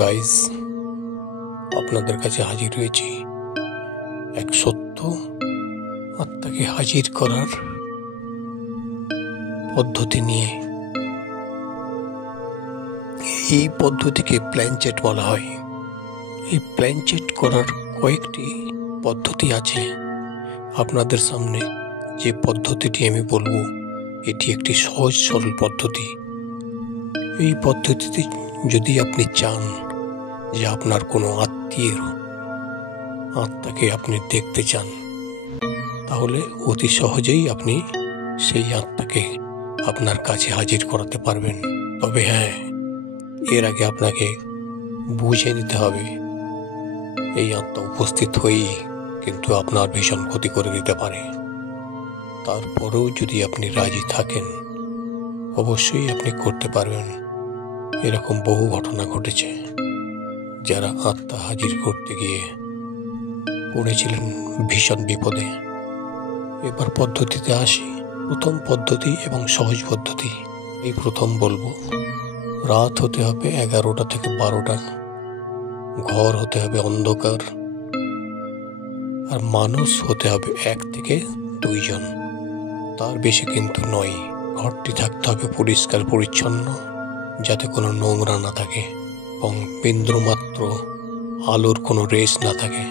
Guys, আপনাদের কাছে হাজির হয়েছি এক সত্য আত্মাকে হাজির করার পদ্ধতি নিয়ে। এই পদ্ধতিকে প্ল্যানচেট বলা হয়। এই প্ল্যানচেট করার কয়েকটি পদ্ধতি আছে। আপনাদের সামনে যে পদ্ধতিটি আমি বলবো, এটি একটি সহজ সরল পদ্ধতি। এই পদ্ধতিতে যদি আপনি চান যে আপনার কোনো আত্মাকে আপনি দেখতে চান, তাহলে অতি সহজেই আপনি সেই আত্মাকে আপনার কাছে হাজির করাতে পারবেন। তবে হ্যাঁ, এর আগে আপনাকে বুঝে নিতে হবে এই আত্মা উপস্থিত হয়েই কিন্তু আপনার ভীষণ ক্ষতি করে দিতে পারে। তারপরেও যদি আপনি রাজি থাকেন, অবশ্যই আপনি করতে পারবেন। এরকম বহু ঘটনা ঘটেছে, যারা আত্মা হাজির করতে গিয়ে পড়েছিলেন ভীষণ বিপদে। এবার পদ্ধতিতে আসি। প্রথম পদ্ধতি এবং সহজ পদ্ধতি। এই প্রথম বলবো, রাত হতে হবে 11টা থেকে 12টা, ঘর হতে হবে অন্ধকার, আর মানুষ হতে হবে 1 থেকে 2 জন, তার বেশি কিন্তু নয়। ঘরটি থাকতে হবে পরিষ্কার পরিচ্ছন্ন, যাতে কোনো নোংরা না থাকে এবং বিন্দুমাত্র আলোর কোনো রেশ না থাকে।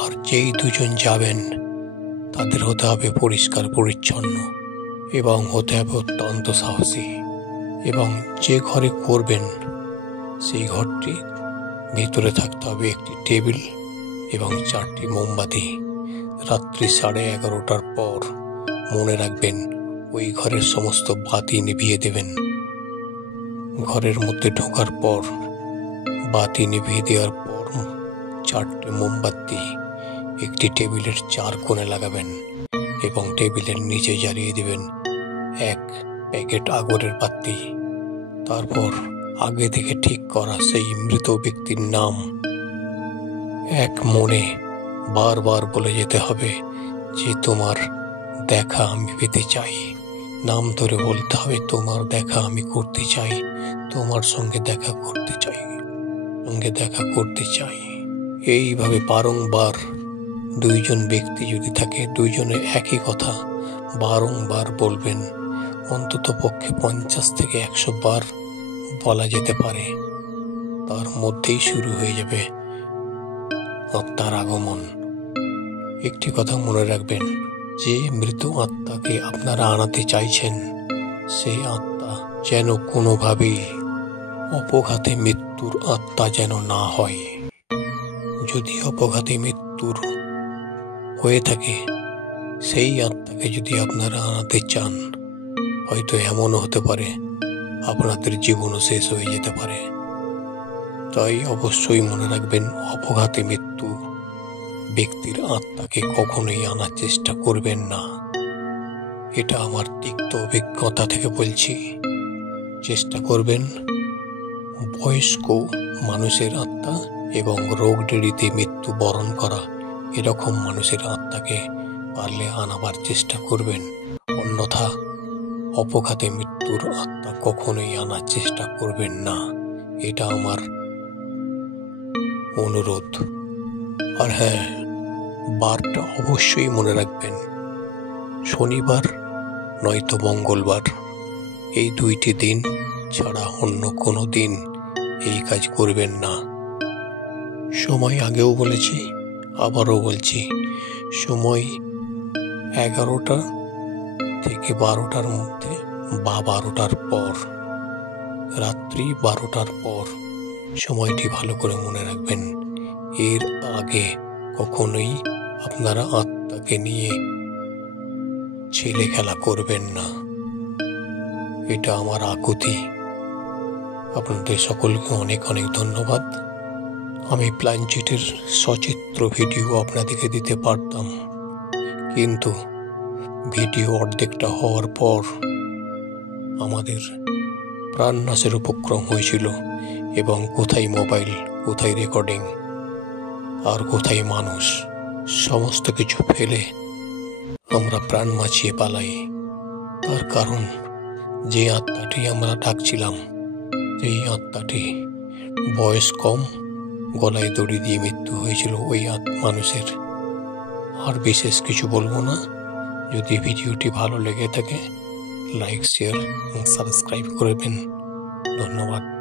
আর যেই 2 জন যাবেন, তাদের হতে হবে পরিষ্কার পরিচ্ছন্ন এবং হতে হবে অত্যন্ত সাহসী। এবং যে ঘরে করবেন, সেই ঘরটি ভিতরে থাকতে হবে একটি টেবিল এবং 4টি মোমবাতি। রাত্রি 11:30টার পর মনে রাখবেন, ওই ঘরের সমস্ত বাতি নিভিয়ে দেবেন। ঘরের মধ্যে ঢোকার পর বাতি নিভিয়ে দেওয়ার পর 4টে মোমবাতি একটি টেবিলের 4 কোণে লাগাবেন এবং টেবিলের নিচে জ্বালিয়ে দেবেন 1 প্যাকেট আগরের বাতি। তারপর আগে থেকে ঠিক করা সেই মৃত ব্যক্তির নাম এক মনে বারবার বলে যেতে হবে যে, তোমার দেখা আমি পেতে চাই। নাম ধরে বলতে হবে, তোমার দেখা আমি করতে চাই, তোমার সঙ্গে দেখা করতে চাই। এইভাবে বারংবার 2 জন ব্যক্তি যদি থাকে, 2 জনে একই কথা বারংবার বলবেন। অন্তত পক্ষে 50 থেকে 100 বার বলা যেতে পারে। তার মধ্যেই শুরু হয়ে যাবে আত্মার আগমন। একটি কথা মনে রাখবেন, যে মৃত আত্মাকে আপনারা আনাতে চাইছেন, সেই আত্মা যেন কোনোভাবেই অপঘাতে মৃত্যুর আত্মা যেন না হয়। যদি অপঘাতে মৃত্যুর হয়ে থাকে, সেই আত্মাকে যদি আপনারা আনাতে চান, হয়তো এমনও হতে পারে আপনাদের জীবনও শেষ হয়ে যেতে পারে। তাই অবশ্যই মনে রাখবেন, অপঘাতে মৃত্যু ব্যক্তির আত্মাকে কখনোই আনার চেষ্টা করবেন না। এটা আমার তিক্ত অভিজ্ঞতা থেকে বলছি। চেষ্টা করবেন বয়স্ক মানুষের আত্মা এবং রোগ দেরিতে মৃত্যু বরণ করা এরকম মানুষের আত্মাকে পারলে আনাবার চেষ্টা করবেন। অন্যথা অপঘাতে মৃত্যুর আত্মা কখনোই আনার চেষ্টা করবেন না। এটা আমার অনুরোধ। আর হ্যাঁ, বারটা অবশ্যই মনে রাখবেন, শনিবার নয়তো মঙ্গলবার। এই 2টি দিন ছাড়া অন্য কোনো দিন এই কাজ করবেন না। সময় আগেও বলেছি, আবারও বলছি, সময় 11টা থেকে 12টার মধ্যে বা 12টার পর, রাত্রি 12টার পর সময়টি ভালো করে মনে রাখবেন। এর আগে কখনোই আপনারা আত্মাকে নিয়ে ছেলে খেলা করবেন না। এটা আমার আকুতি। আপনাদের সকলকে অনেক অনেক ধন্যবাদ। আমি প্ল্যানচেটের সচিত্র ভিডিও আপনাদেরকে দিতে পারতাম, কিন্তু ভিডিও অর্ধেকটা হওয়ার পর আমাদের প্রাণনাশের উপক্রম হয়েছিল এবং কোথায় মোবাইল, কোথায় রেকর্ডিং, আর কোথায় মানুষ, সমস্ত কিছু ফেলে আমরা প্রাণ বাঁচিয়ে পালাই। তার কারণ, যে আত্মাটি আমরা ডাকছিলাম, সেই আত্মাটি বয়স কম, গলায় দড়ি দিয়ে মৃত্যু হয়েছিল ওই মানুষের। আর বিশেষ কিছু বলবো না। যদি ভিডিওটি ভালো লেগে থাকে লাইক, শেয়ার এবং সাবস্ক্রাইব করবেন। ধন্যবাদ।